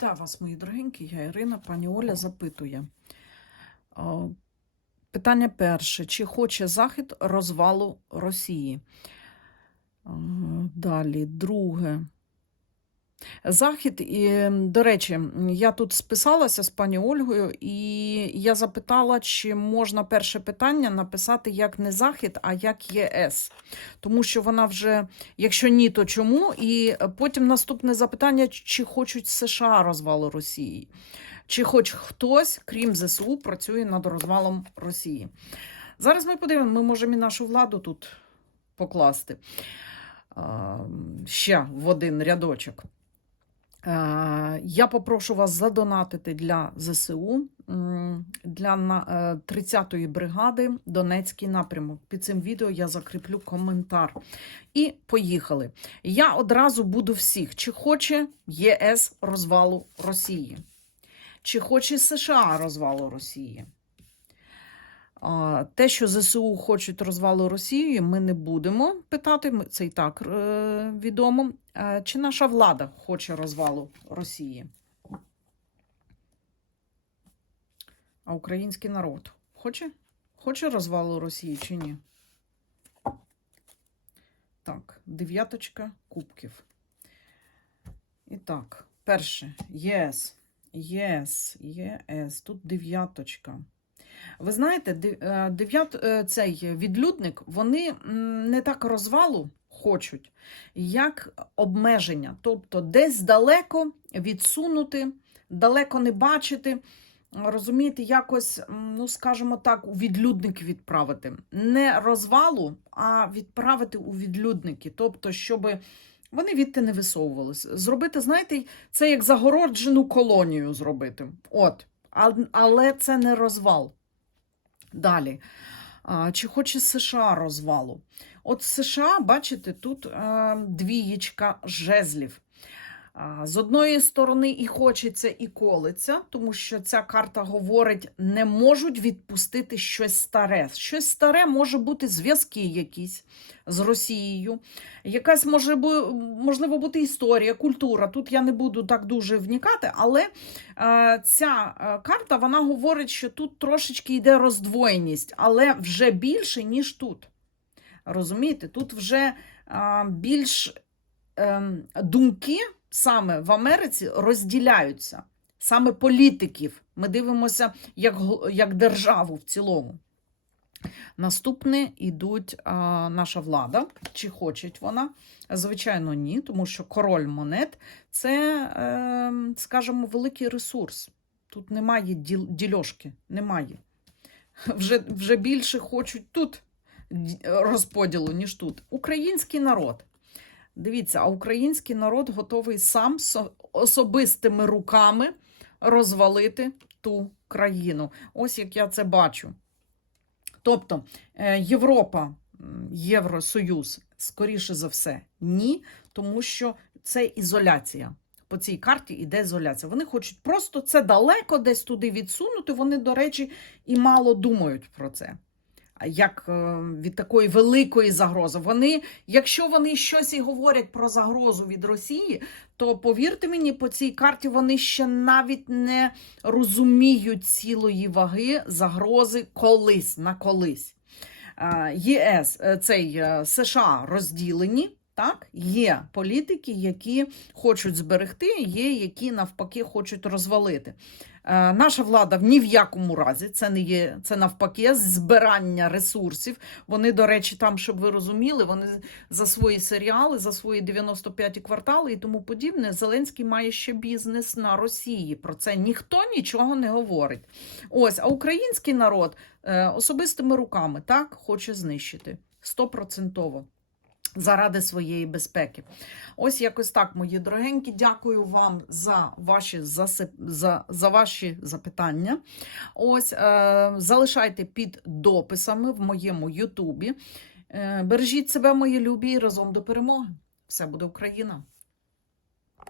Вітаю вас, мої дорогенькі. Я Ірина, пані Оля запитує. Питання перше: чи хоче Захід розвалу Росії? Далі, друге. Захід, і, до речі, я тут списалася з пані Ольгою, і я запитала, чи можна перше питання написати як не Захід, а як ЄС. Тому що вона вже, якщо ні, то чому? І потім наступне запитання: чи хочуть США розвалу Росії? Чи хоч хтось, крім ЗСУ, працює над розвалом Росії? Зараз ми подивимо, ми можемо і нашу владу тут покласти ще в один рядочок. Е, Я попрошу вас задонатити для ЗСУ для на- е, 30-ї бригади Донецький напрямок. Під цим відео я закріплю коментар. І поїхали. Я одразу буду всіх, чи хоче ЄС розвалу Росії, чи хоче США розвалу Росії. Те, що ЗСУ хочуть розвалу Росії, ми не будемо питати. Це і так е, відомо. Е, Чи наша влада хоче розвалу Росії? А український народ хоче? Хоче розвалу Росії чи ні? Так, дев'яточка кубків. І так, перше, ЄС. ЄС, ЄС. Тут дев'яточка. Ви знаєте, е, дев'ят, е, цей відлюдник, вони не так розвалу хочуть, як обмеження. Тобто десь далеко відсунути, далеко не бачити. Розумієте, якось, ну скажімо так, у відлюдник відправити. Не розвалу, а відправити у відлюдники. Тобто, щоб вони відти не висовувалися. Зробити, знаєте, це як загороджену колонію зробити. От. Але це не розвал. Далі. Чи хоче США розвалу? От США, бачите, тут е, двієчка жезлів. З одної сторони і хочеться, і колиться, тому що ця карта говорить, не можуть відпустити щось старе. Щось старе може бути зв'язки якісь з Росією, якась може можливо бути історія, культура. Тут я не буду так дуже вникати, але е, ця е, карта вона говорить, що тут трошечки йде роздвоєність, але вже більше, ніж тут. Розумієте, тут вже більш ем, думки саме в Америці розділяються, саме політиків. Ми дивимося як, як державу в цілому. Наступне йдуть а, наша влада, чи хоче вона. Звичайно, ні, тому що король монет це, е, скажімо, великий ресурс. Тут немає діл, дільошки, немає. Вже, вже більше хочуть тут розподілу, ніж тут. Український народ. Дивіться, а український народ готовий сам со- особистими руками розвалити ту країну. Ось як я це бачу. Тобто е, Європа, Євросоюз, скоріше за все, ні, тому що це ізоляція. По цій карті йде ізоляція. Вони хочуть просто це далеко десь туди відсунути. Вони, до речі, і мало думають про це. Як е, від такої великої загрози. Вони, якщо вони щось і говорять про загрозу від Росії, то повірте мені, по цій карті вони ще навіть не розуміють цілої ваги загрози колись на колись. Е, ЄС, е, цей США розділені. Так, є політики, які хочуть зберегти, є які навпаки хочуть розвалити. Е, наша влада в ні в якому разі це не є це навпаки збирання ресурсів. Вони, до речі, там, щоб ви розуміли, вони за свої серіали, за свої 95 квартали і тому подібне. Зеленський має ще бізнес на Росії. Про це ніхто нічого не говорить. Ось, а український народ е, особистими руками так хоче знищити стопроцентово. Заради своєї безпеки. Ось якось так, мої дорогенькі. Дякую вам за ваші, засип... за, за ваші запитання. Ось е, залишайте під дописами в моєму Ютубі. Е, бережіть себе, мої любі, і разом до перемоги. Все буде Україна!